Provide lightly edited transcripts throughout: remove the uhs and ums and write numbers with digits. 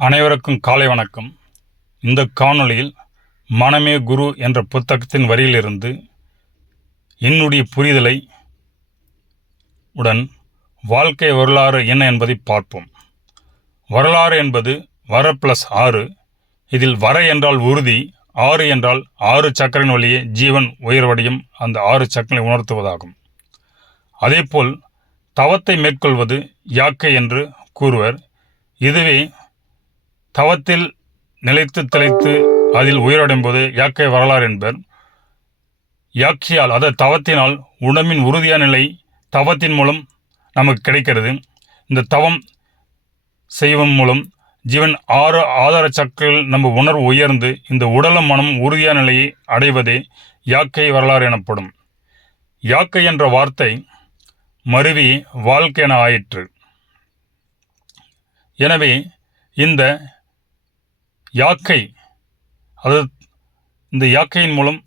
அனைவருக்கும் காலை வணக்கம். இந்த காணொளியில் மனமே குரு என்ற புத்தகத்தின் வரியிலிருந்து என்னுடைய புரிதலை உடன் வாழ்க்கை வரலாறு என்ன என்பதை பார்ப்போம். வரலாறு என்பது வர + 6. இதில் வர என்றால் உறுதி, 6 என்றால் 6 சக்கரங்களின் வழியே ஜீவன் உயர்வடையும் அந்த 6 சக்கரங்களை உணர்த்துவதாகும். அதேபோல் தவத்தை மேற்கொள்வது யாக்கை என்று கூறுவர். இதுவே தவத்தில் நிலைத்து திளைத்து அதில் உயிரடையும் போது யாக்கை வரலாறு என்பர். யாக்கியால் அதாவது தவத்தினால் உடம்பின் உறுதியான நிலை தவத்தின் மூலம் நமக்கு கிடைக்கிறது. இந்த தவம் செய்வதன் மூலம் ஜீவன் 6 ஆதார சக்கரங்கள் நம்ம உணர்வு உயர்ந்து இந்த உடலும் மனம் உறுதியான நிலையை அடைவதே யாக்கை வரலாறு எனப்படும். யாக்கை என்ற வார்த்தை மருவி வாழ்க்கை என ஆயிற்று. எனவே இந்த யாக்கை இந்த யாக்கையின் மூலம்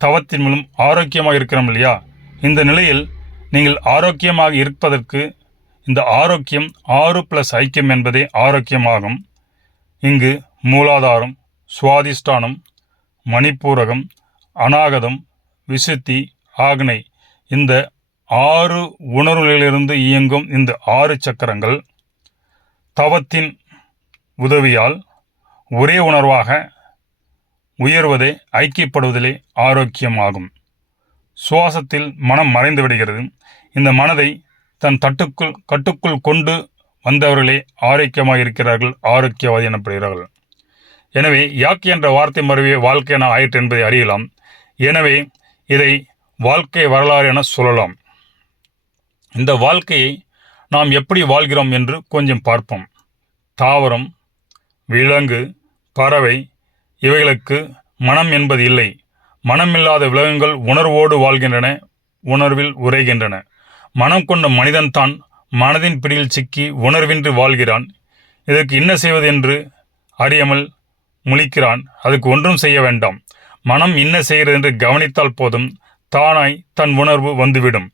தவத்தின் மூலம் ஆரோக்கியமாக இருக்கிறோம் இல்லையா? இந்த நிலையில் நீங்கள் ஆரோக்கியமாக இருப்பதற்கு இந்த ஆரோக்கியம் 6 + ஐக்கியம் என்பதே ஆரோக்கியமாகும். இங்கு மூலாதாரம், சுவாதிஷ்டானம், மணிப்பூரகம், அநாகதம், விசுத்தி, ஆக்னை இந்த 6 உணர்வுகளிலிருந்து இயங்கும் இந்த 6 சக்கரங்கள் தவத்தின் உதவியால் ஒரே உணர்வாக உயர்வதே ஐக்கியப்படுவதிலே ஆரோக்கியமாகும். சுவாசத்தில் மனம் மறைந்து விடுகிறது. இந்த மனதை தன் கட்டுக்குள் கொண்டு வந்தவர்களே ஆரோக்கியமாக இருக்கிறார்கள், ஆரோக்கியவாதி எனப்படுகிறார்கள். எனவே யாக்கை என்ற வார்த்தை மறுவே வாழ்க்கை என ஆயிற்று என்பதை அறியலாம். எனவே இதை வாழ்க்கை வரலாறு என சொல்லலாம். இந்த வாழ்க்கையை நாம் எப்படி வாழ்கிறோம் என்று கொஞ்சம் பார்ப்போம். தாவரம், விலங்கு, பறவை இவைகளுக்கு மனம் என்பது இல்லை. மனமில்லாத விலங்குகள் உணர்வோடு வாழ்கின்றன, உணர்வில் உரைகின்றன. மனம் கொண்ட மனிதன்தான் மனதின் பிடியில் சிக்கி உணர்வின்றி வாழ்கிறான். இதற்கு என்ன செய்வது என்று அறியாமல் முழிக்கிறான். அதுக்கு ஒன்றும் செய்ய வேண்டாம். மனம் என்ன செய்கிறது என்று கவனித்தால் போதும், தானாய் தன் உணர்வு வந்துவிடும்.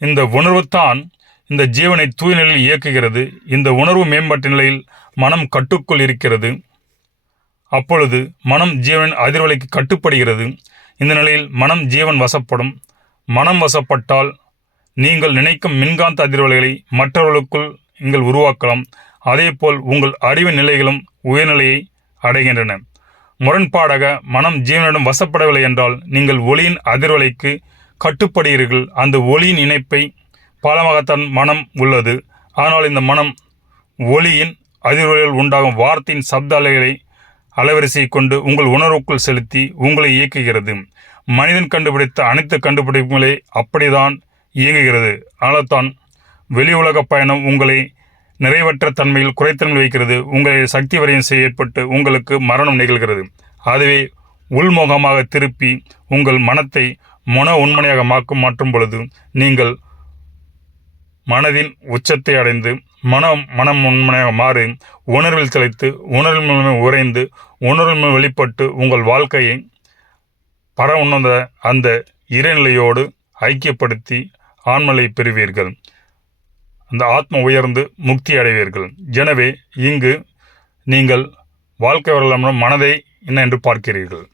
இந்த உணர்வு தான் இந்த ஜீவனை தூய நிலையில் இயக்குகிறது. இந்த உணர்வு மேம்பட்ட நிலையில் மனம் கட்டுக்குள் இருக்கிறது. அப்பொழுது மனம் ஜீவனின் அதிர்வலைக்கு கட்டுப்படுகிறது. இந்த நிலையில் மனம் ஜீவன் வசப்படும். மனம் வசப்பட்டால் நீங்கள் நினைக்கும் மின்காந்த அதிர்வலைகளை மற்றவர்களுக்குள் நீங்கள் உருவாக்கலாம். அதேபோல் உங்கள் அறிவின் நிலைகளும் உயர்நிலையை அடைகின்றன. முரண்பாடாக மனம் ஜீவனிடம் வசப்படவில்லை என்றால் நீங்கள் ஒளியின் அதிர்வலைக்கு கட்டுப்படுகிறீர்கள். அந்த ஒளியின் இணைப்பை பாலமாகத்தான் மனம் உள்ளது. ஆனால் இந்த மனம் ஒளியின் அதிர்வலையில் உண்டாகும் வார்த்தையின் சப்த அலைகளை அலைவரிசையை கொண்டு உங்கள் உணர்வுக்குள் செலுத்தி உங்களை இயக்குகிறது. மனிதன் கண்டுபிடித்த அனைத்து கண்டுபிடிப்புகளே அப்படிதான் இயங்குகிறது. ஆனால் தான் வெளி உலக பயணம் உங்களை நிறைவற்ற தன்மையில் குறைத்தன்மை வைக்கிறது. உங்களை சக்தி வரையும் ஏற்பட்டு உங்களுக்கு மரணம் நிகழ்கிறது. அதுவே உள்முகமாக திருப்பி உங்கள் மனத்தை உண்மனையாக மாற்றும் பொழுது நீங்கள் மனதின் உச்சத்தை அடைந்து மனம் உண்மையாக மாறி உணர்வில் திளைத்து உணர்வின் மூலமே உறைந்து உணர்வின் வெளிப்பட்டு உங்கள் வாழ்க்கையை உணர்ந்த அந்த இறைநிலையோடு ஐக்கியப்படுத்தி ஆன்மலை பெறுவீர்கள். அந்த ஆத்ம உயர்ந்து முக்தி அடைவீர்கள். எனவே இங்கு நீங்கள் வாழ்க்கை வரலாறு மனதை என்ன என்று பார்க்கிறீர்கள்.